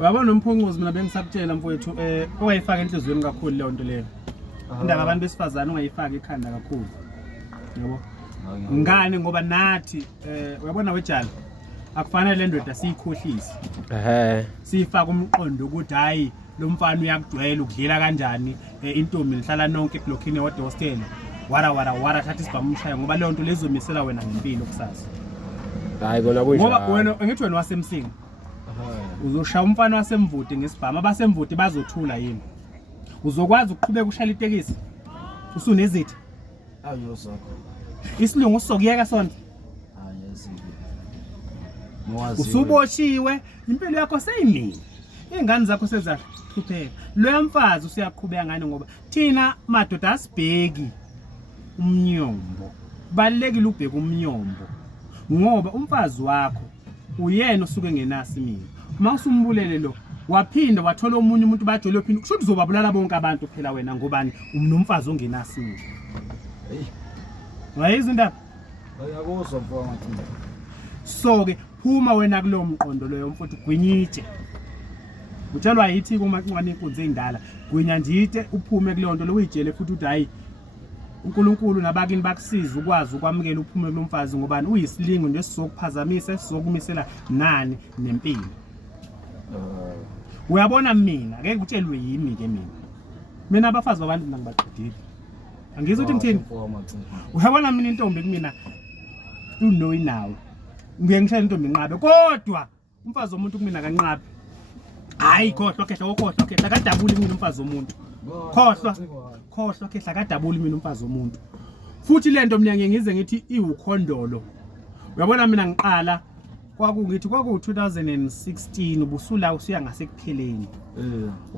Uyabona umphunguzi mina bengisakutshela mfowethu ungayifaka enhlizweni kakhulu leyo nto leyo. Indaba abantu besifazane ungayifaka ekhanda kakhulu. Yabo. Ngane ngoba nathi uyabona wejala akufanele le ndoda siyikhohlise. Sifaka umqondo ukuthi hayi lo mfana uyakudwela ukudlela kanjani intombi lihlala nonke eblockini wode hostel. Wara thatha isibhamu umshaya ngoba leyo nto lezomisela wena ngempilo kusasa. Hayi kona kunjalo. Ngoba wena ngithi wena wasemsinga. Uzoshaya umfana wasemvuti ngesibhamu abasemvuti bazothula yini. Uzokwazi ukuqhubeka ushaya itekisi. Usunezithi. Ayo zakho. Isilungu sokuyeka sona. Usuboshiwe impilo yakho seyimini. Ingane zakho sezahlupheka. Lo mfazi usiyaqhubeka ngani ngoba thina madoda asibheki umnyombo. Balekile ubheka umnyombo. Ngoba umfazi wakho uyena osuke ngenasi mina. Uma usumbulele lo waphinda wathola omunye umuntu bajole ophinda kusho uzobabulala bonke abantu phela wena ngobani umnomfazi ongenasi mina. Hey. Wayizwa indaba? Ayakuzwa mfowethu. So ke phuma wena kulo mqondo loyo mfowethu gwinyitshe. Utshelwa yithi kumancane inkunzi endala gwinya njite uphume kuleyo nto lo uyijele futhi uthi hayi uNkulunkulu nabakini bakusiza ukwazi ukwamukela uphume kulomfazi ngobani uyisilingo nesizokuphazamisa esizokumisela nani nempilo. Uyabona mina ngeke utshelwe yimi ke mina abafazi babantu mina ngibaqedile. Angizwe ukuthi ngithini? Uyabona mina intombi kumina unoyi nawe. Ngiye ngishaya intombi inqabe kodwa umfazi womuntu kumina kanqabe. Hayi khohlwa khehla kadabuli mina umfazi womuntu. Khohlwa khehla kadabuli mina umfazi womuntu. Futhi lento mina ngize ngithi iwukhondolo. Uyabona mina ngiqala kwakungithi kwaku 2016 ubusula usiya ngasekupheleni.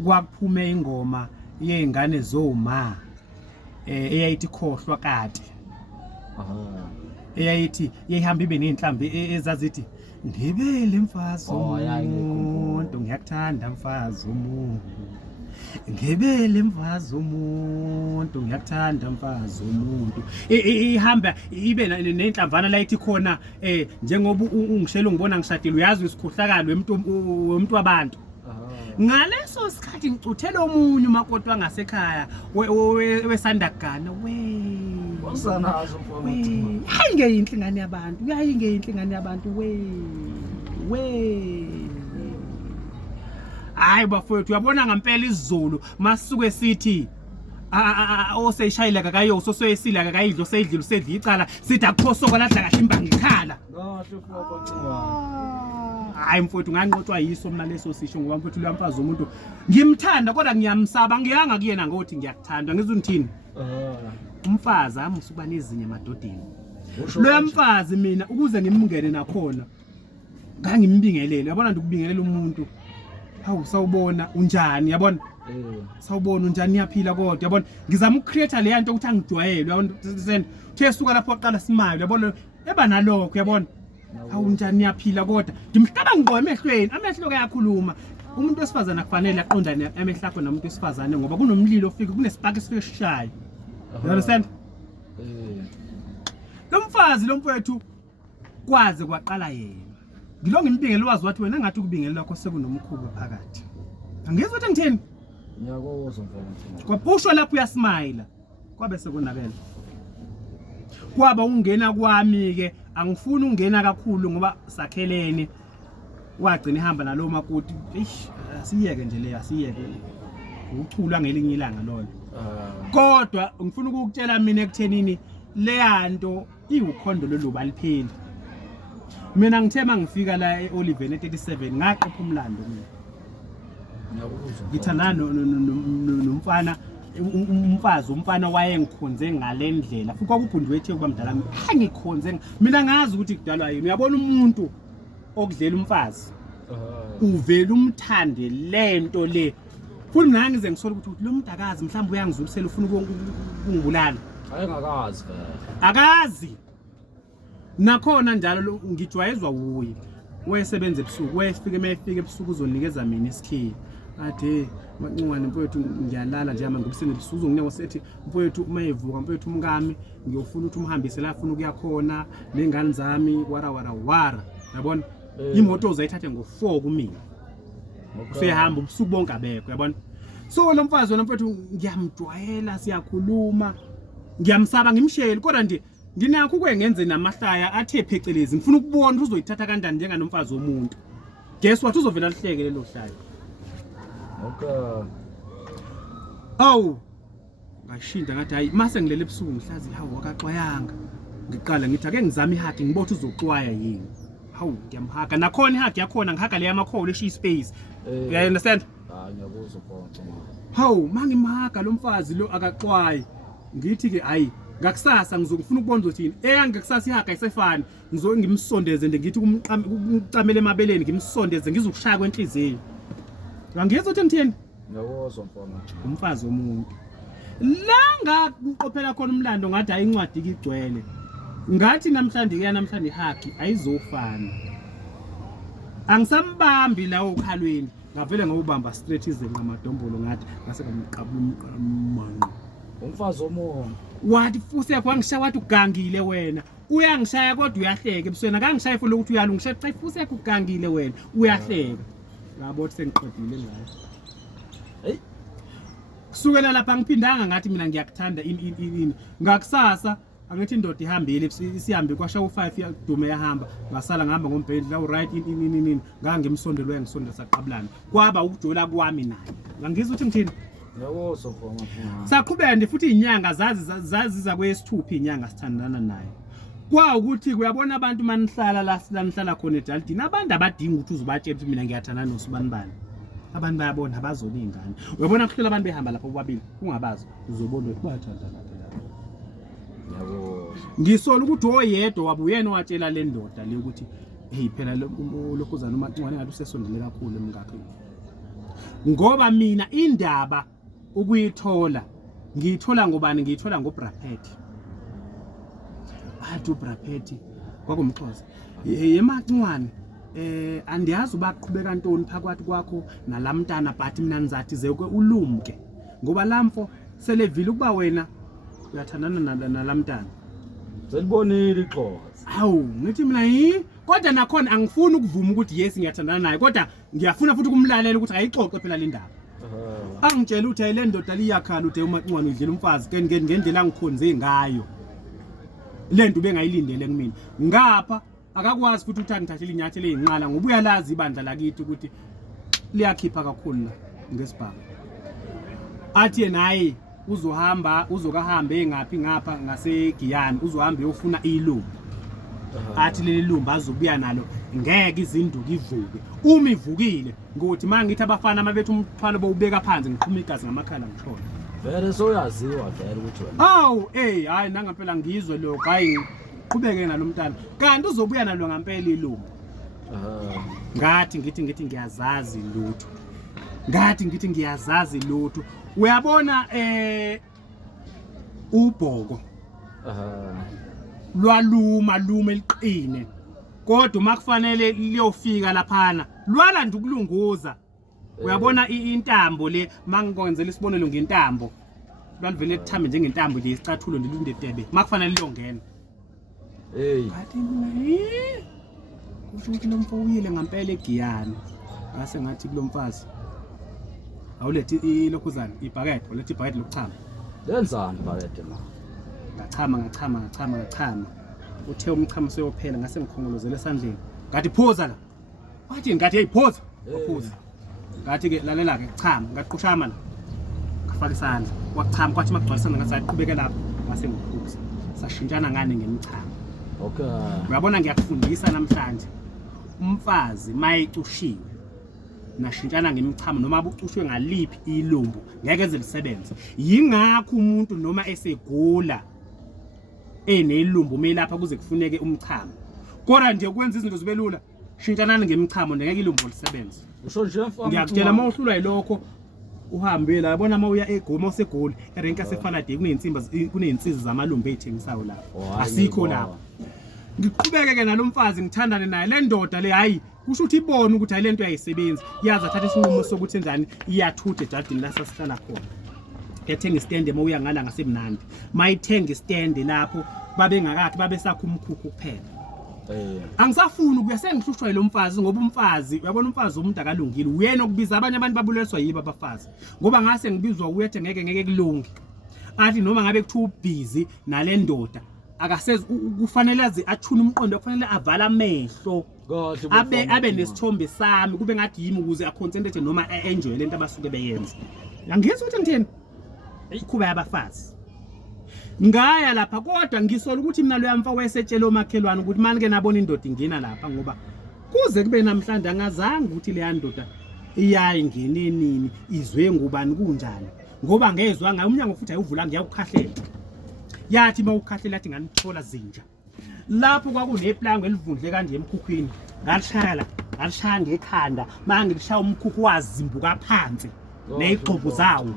Kwakuphume ingoma yezingane zoma. Eyayithi khohlwa kade. Eyayithi yehamba ibe nenhlambi ezazithi ngibele mfazi umuntu ngiyakuthanda mfazi umuntu. Ngibele mfazi umuntu ngiyakuthanda mfazi umuntu. Ihamba ibe nenhlamvana la ithi khona njengoba ungishela ungibona ngishadile uyazi isikhohlakalo wemuntu wabantu. Ngaleso sikhathi ngicuthela omunye umakoti wangasekhaya wesandagana wasanazo mfowethu. Hayi ngeyinhle ingane yabantu uyayingeyinhle ingane yabantu hayi bafowethu uyabona ngempela isizulu masisuke sithi oseyishayila kakayo sosoyesila kakayidlo seyidlile usedla icala sithi akuphosoka ladla kahle imbangi ikhala. Kahle mfowethu. Hayi mfowethu nganqotshwa yiso mina leso sisho ngoba mfowethu lo mfazi womuntu ngimthanda kodwa ngiyamsaba ngiyanga kuyena ngokuthi ngiyakuthanda ngizwe ngithini. Umfazi ami usuba nezinye emadodeni. Lo mfazi mina ukuze ngimngene nakhona ngangimbingelele yabona ndikubingelela umuntu. Hawu sawubona unjani yabona? Sawubona unjani yaphila kodwa yabona ngizama ukucreate le yanto ukuthi angidwayele yabona uthe suka lapho aqala smile yabona eba nalokho yabona. Hawu unjani yaphila kodwa ngimhlaba ngqo emehlweni amehlo kayakhuluma. Umuntu wesifazana kufanele aqondane amehlo akho nomuntu wesifazane ngoba kunomlilo ofika kunespark esifike sishaye. You understand? Lo mfazi lo mfowethu kwaze kwaqala yena. Ngilonga imbingelo wazi wathi wena ngathi ukubingela lakho sekunomkhuba phakathi. Angizwe ukuthi ngithini? Ngiyakuzwa mfowethu. Kwaphusho lapho uyasmile. Kwabe sekunabela. Kwaba ungena kwami ke angifuni ungena kakhulu ngoba sakhelene. Wagcina ehamba nalo makoti. Asiyeke nje le asiyeke. Uthula ngelinye ilanga lolo. Kodwa ngifuna ukukutshela mina ekuthenini le yanto iwukhondolo lobalipheli. Mina ngithema ngifika la eOliver ne37 ngaqopha umlando mina. Ngiyakuzwa. Ngithana nomfana umfana wayengikhonze ngalendlela futhi kwakubhundu wethe kuba mdala ngikhonze mina ngazi ukuthi kudalwa yini uyabona umuntu okudlela umfazi uvela umthande lento le futhi mina ngize ngisola ukuthi lo mntakazi mhlawumbe uyangizulisela ufuna ukungibulala ayengakazi vele akazi nakhona njalo ngijwayezwa uye wayesebenza ebusuku wayefika ebusuku uzonikeza mina isikhiye athi mancwane mfowethu ngiyalala nje manje ngibusene ebusuku uzongineka sethi mfowethu uma evuka mfowethu umkami ngiyofuna ukuthi umhambise la afuna ukuya khona nengane zami wara yabona imoto uzayithathe ngo4 kumina usehamba ubusuku bonke abekho yabona. So lo mfazi wena mfethu ngiyamjwayela siyakhuluma ngiyamsaba ngimsheli kodwa nje nginakho ukwengenze namahlaya athe phecelezi ngifuna ukubona ukuthi uzoyithatha kanjani njenganomfazi womuntu. Guess what uzovela lihleke lelo hlaya. Okay. Awu ngashinda ngathi hayi mase ngilele ebusuku ngihlazi hawu akaxwayanga. Ngiqala ngithi ake ngizame ihagi ngibothe uzoxwaya yini. Hawu ngiyamhaga nakhona ihagi yakhona ngihaga le yamakholo eshiya space. You understand? Ngiyakuzwa mfowethu. Hawu mangimhaga lo mfazi lo akaxwayi. Ngithi ke hayi ngakusasa ngizofuna ukubona uzothini. Ngakusasa ihaga isefani ngimsondeze nje ngithi kumcamela emabeleni ngimsondeze ngizokushaya kwenhliziyo. Ngangizwe ukuthi ngithini? Ngiyakuzwa mfowethu. Umfazi womuntu. La ngaqiphela khona umlando ngathi hayi incwadi igcwele. Ngathi namhlanje ihagi ayizofana. Angisambambi la ukhalweni. Ngavele ngawubamba straight izenqa amadombolo ngathi ngase ngamqabula ummanqo. Umfazi womuntu. Wathi fuse kwangishaya wathi ugangile wena. Uyangishaya kodwa uyahleka ebusweni akangishaya futhi ukuthi uyalungishaya cha fuse ugangile wena uyahleka. Ngabo ukuthi sengiqedile ngayo. Hey. Kusukela lapha ngiphindanga ngathi mina ngiyakuthanda ini. Ngakusasa angithi indoda ihambile isihambe kwasha u5 yadume yahamba ngasala ngihamba ngombhedla la right ini ngangimsondelwe yangisondela saqabulana kwaba ukujola kwami naye ngangizwe ukuthi ngithini ngiyakuzwa mfowethu saqhubeka nje futhi inyanga zaziza kwesithupha inyanga sithandana naye kwa ukuthi kuyabona abantu manihlala la nihlala khona eDaldini abantu abadinga ukuthi uzobatshela ukuthi mina ngiyathandana noSibanibani abantu bayabona abazoli ingane uyabona kuhlela abantu behamba lapha bobabili kungabazi uzobona ukuthi bayathandana ngisola ukuthi oyedwa wabuyena watshela le ndoda le ukuthi hey phela lokhuzana uMaqingwane ngathi usesondele kakhulu emngakho ngoba mina indaba ukuyithola ngiyithola ngobani ngiyithola ngoBraphet athi uBraphet kwakumxhosa eMaqingwane andiyazi ubaqhubeka ntoni phakathi kwakho nalamntana but mina nizathi zeke ulumke ngoba lamfo selevile ukuba wena uyathandana nalamntana selibonile ixhoza hawu ngithi mina kodwa nakhona angifuni ukuvuma ukuthi yes ngiyathandana naye kodwa ngiyafuna futhi kumlalela ukuthi ayixoxe phela le ndaba angitshela ukuthi ayile ndoda liyakhala ude uMaqingwane udlela umfazi ngendlela angikhonze ngayo lento bengayilindele kumina ngapha akakwazi futhi ukuthi angithathele inyathelo ezinqala ngoba uyalazi ibandla lakithi ukuthi liyakhipha kakhulu la ngesibhamu athi yena hayi uzokahambe ngaphi ngapha ngaseGiyani uzohamba uyofuna ilumbu athi leli lumbu azobuya nalo ngeke izinduku ivuke uma ivukile ngokuthi mangithi abafana mabethu umthwalo bowubeka phansi ngiqhuma igazi ngamakhala ngishona vele soyaziwa vele ukuthi wena hayi hayi nangampela ngizwe lokho hayi qhubeke nalomntana kanti uzobuya nalo ngampela ilumbu ngithi ngiyazazi lutho uyabona ubhoko lwaluma eliqine kodwa makufanele liyofika laphana lwala nje ukulunguza uyabona intambo le mangikwenzela isibonelo ngentambo lwalivele lithambe njengentambo nje isicathulo ndilunde debe makufanele liyongena ngathi mina usho ukuthi nomfo uyile ngampela eGiyani ngase ngathi kulomfazi awulethi ilokhuzana ibhakede ulethi ibhakede lokuchama lenzani ibhakede ma ngachama uthe umchamo seyophela ngase ngikhongolozela esandleni ngathi phoza la wathi ngathi hey phoza waphuza ngathi ke lalela ke chama ngaqhushama la ngafaka isandla wachama kwathi magcwalisana ngasaqhubeka lapho ngase ngiphuza sashintshana ngane ngemichamo okay uyabona ngiyakufundisa namhlanje umfazi mayicushiwe nashintshana ngemichamo noma abucushwe ngaliphi ilumbu ngeke ezelisebenza yingakho umuntu noma esegula enelumbu melapha kuze kufuneke umchamo kodwa nje ukwenza izinto zibe lula shintshanani ngemichamo ngeke ilumbu lisebenze usho nje mfana ngiyakutshela mawuhlulwa yilokho uhambe la yabona mawuya eGoli mawusegoli erenka sefalade kuneyinsiza zamalumbu ezithengisayo lapho asikho lapho ngiqhubeke ke nalomfazi ngithandane naye le ndoda le hayi kusho ukuthi ibone ukuthi hayi lento yayisebenza yaza thatha isinqumo sokuthi enzani iyathutha eJardini la sasihlala khona ethenga istand mawuya ngala ngasemnandi mayithenga istand lapho babengakathi babesakho umkhukhu kuphela Angisafuni ukuya sengihlushwa yilo mfazi ngoba umfazi uyabona umfazi umuntu akalungile uyena okubiza abanye abantu babuleliswa yibo abafazi ngoba ngase ngibizwa uyethe ngeke kulungi athi noma ngabe kuthiwa busy nale ndoda akasezi kufanele aze athune umqondo kufanele avala amehlo abe nesithombe sami kube ngathi yimi ukuze aconcentrate noma enjoy lento abasuke beyenza ngiyizwa ukuthi ngithini ikhuba yabafazi ngaya lapha kodwa ngisola ukuthi mina lo yamfa wesetshela omakhelwane ukuthi manje ke nabona indoda ingena lapha ngoba kuze kube namhlanje angazange ukuthi le yandoda iyayi ngenenini izwe ngubani kunjani ngoba ngezwe ngayo umnyango futhi ayivula ngiyakukhahlela yathi mawukhahlela athi nganithola zinja lapho kwakuneplango elivundle kanje emkhukhwini ngalishaya ngekhanda manje ngilishaya umkhukhu wazimbuka phansi nezigqobo zawo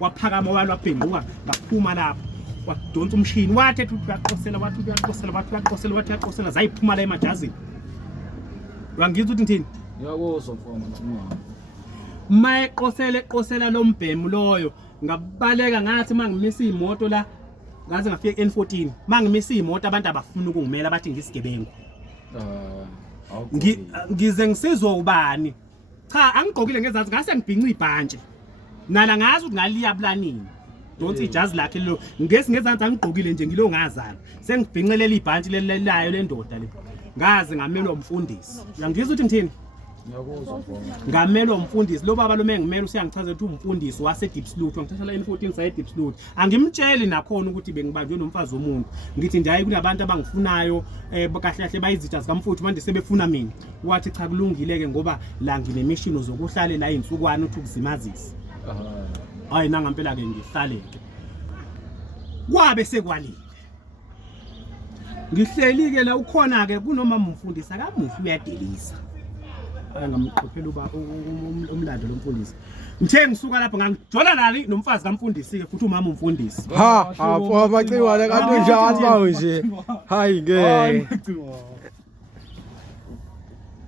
waphakama walo wabhenguka baphuma lapho wadonsa umshini wathi ethi uyaqosela wathi zayiphuma la emajazini uyangizwa ukuthi ngithini ngiyakuzwa mfana mayeqosela lo mbhemu loyo ngabaleka ngathi mangimisa imoto la ngaze ngafika N14 mangimisa imoto abantu abafuna ukungimela bathi ngisigebengu ngize ngisizwe ubani cha angigqokile ngezansi ngase ngibhinqa ibhantshi nala ngazi ukuthi ngaliyablanini donsi ijazi lakhe lo ngezansi angigqokile nje ngilo ngazana sengibhinqelela ibhantshi lelayo lendoda le ngaze ngamelwa umfundisi uyangizwa ukuthi ngithini ngiyakuzwa mfana ngamelwa umfundisi lo baba lo mengimela usiyangichazela ukuthi umfundisi wase Diepsloot wangithatha la N14 saye Diepsloot angimtsheli nakhona ukuthi bengibanjwe nomfazi womuntu ngithi ndiyayi kunabantu abangifunayo kahle kahle bayizitha zikamfuthu manje sebefuna mina wathi cha kulungile ke ngoba la nginemishini zokuhlale la insukwana uthi ukuzimazisa hayi nangampela ke ngihlale ke kwabe sekwalile ngihleli ke la ukhona ke kunoma umfundisi akamufi uyadelisa ngamqophela uba umlando lomfundisi ngithe ngisuka lapho ngangijola nali nomfazi kamfundisi ke futhi umama umfundisi Ha, abacingwane kanti njalo manje. Hayi ngeke.